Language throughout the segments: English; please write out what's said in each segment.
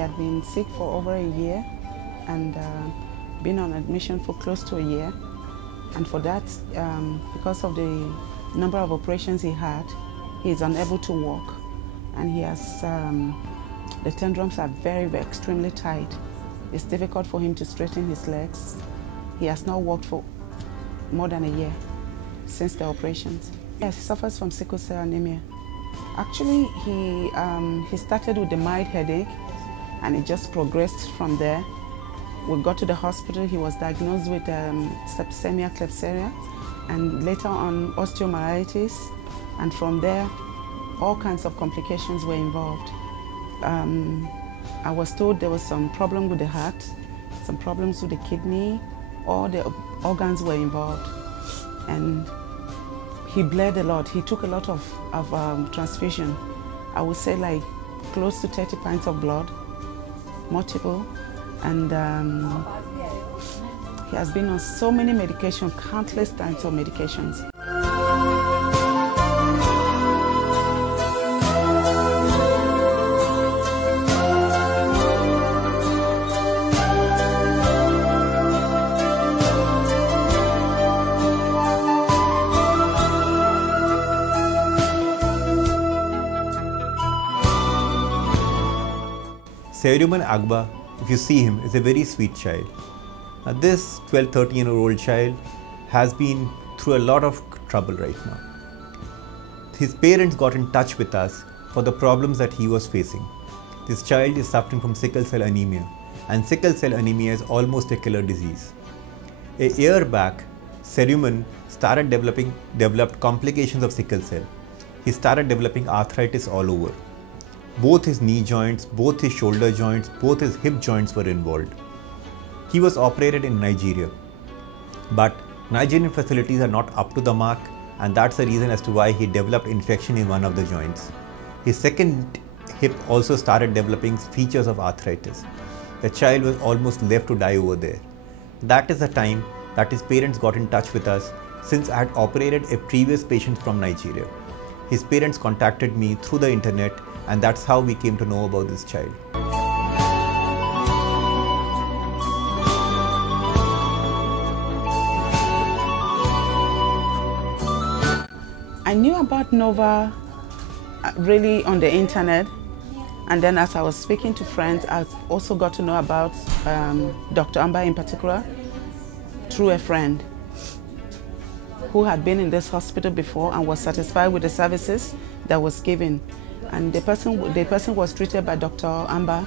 had been sick for over a year and been on admission for close to a year. And for that, because of the number of operations he had, he is unable to walk. And he has, the tendons are very extremely tight. It's difficult for him to straighten his legs. He has not walked for more than a year since the operations. Yes, he suffers from sickle cell anemia. Actually, he started with a mild headache and it just progressed from there. We got to the hospital, he was diagnosed with septicemia klebsiella and later on osteomyelitis, and from there all kinds of complications were involved. I was told there was some problem with the heart, some problems with the kidney, all the organs were involved. And he bled a lot. He took a lot of transfusion. I would say like close to 30 pints of blood, multiple. And he has been on so many medications, countless types of medications. Ambar Agrawal, if you see him, is a very sweet child. Now this 12-13-year-old child has been through a lot of trouble right now. His parents got in touch with us for the problems that he was facing. This child is suffering from sickle cell anemia, and sickle cell anemia is almost a killer disease. A year back, Ceruman developed complications of sickle cell. He started developing arthritis all over. Both his knee joints, both his shoulder joints, both his hip joints were involved. He was operated in Nigeria, but Nigerian facilities are not up to the mark, and that's the reason as to why he developed infection in one of the joints. His second hip also started developing features of arthritis. The child was almost left to die over there. That is the time that his parents got in touch with us, since I had operated a previous patient from Nigeria. His parents contacted me through the internet, and that's how we came to know about this child. I knew about Nova really on the internet, and then as I was speaking to friends, I also got to know about Dr. Ambar in particular through a friend who had been in this hospital before and was satisfied with the services that was given. And the person was treated by Dr. Ambar,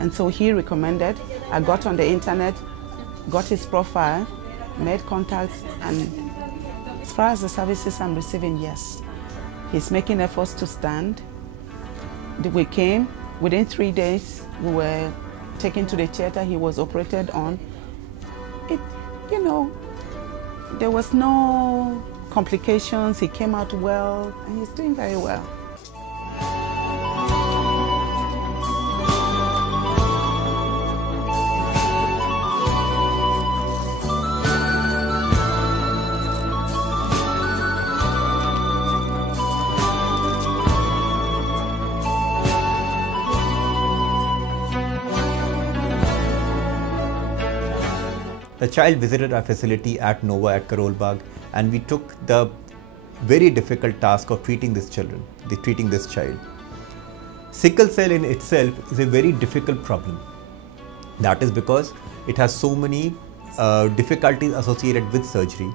and so he recommended. I got on the internet, got his profile, made contacts, and as far as the services I'm receiving, yes. He's making efforts to stand. We came, within 3 days, we were taken to the theater he was operated on. There was no complications, he came out well, and he's doing very well. The child visited our facility at Nova at Karol Bagh, and we took the very difficult task of treating this child. Sickle cell in itself is a very difficult problem. That is because it has so many difficulties associated with surgery.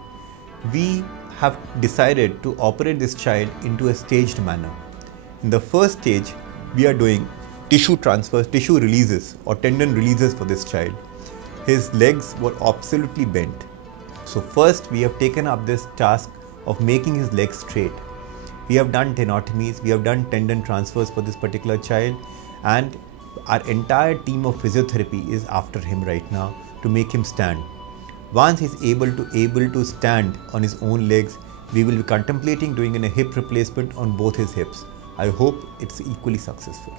We have decided to operate this child into a staged manner. In the first stage, we are doing tissue transfers, tissue releases or tendon releases for this child. His legs were absolutely bent. So first we have taken up this task of making his legs straight. We have done tenotomies, we have done tendon transfers for this particular child, and our entire team of physiotherapy is after him right now to make him stand. Once he's able to stand on his own legs, we will be contemplating doing a hip replacement on both his hips. I hope it's equally successful.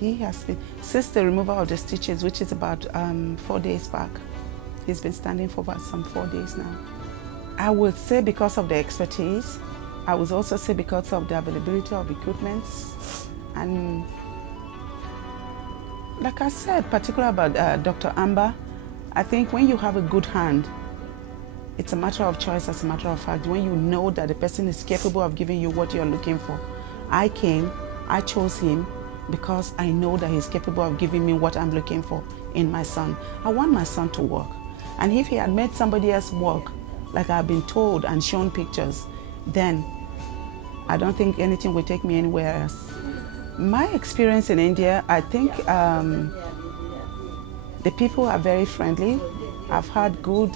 He has been, since the removal of the stitches, which is about 4 days back, he's been standing for about some 4 days now. I would say because of the expertise. I would also say because of the availability of equipment. And like I said, particularly about Dr. Ambar, I think when you have a good hand, it's a matter of choice, as a matter of fact, when you know that the person is capable of giving you what you're looking for. I chose him because I know that he's capable of giving me what I'm looking for in my son. I want my son to work. And if he had made somebody else work, like I've been told and shown pictures, then I don't think anything will take me anywhere else. My experience in India, I think the people are very friendly. I've had good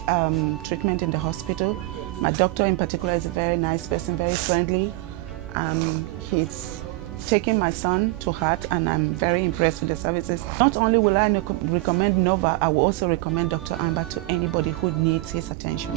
treatment in the hospital. My doctor in particular is a very nice person, very friendly. He's taken my son to heart, and I'm very impressed with the services. Not only will I recommend Nova, I will also recommend Dr. Ambar to anybody who needs his attention.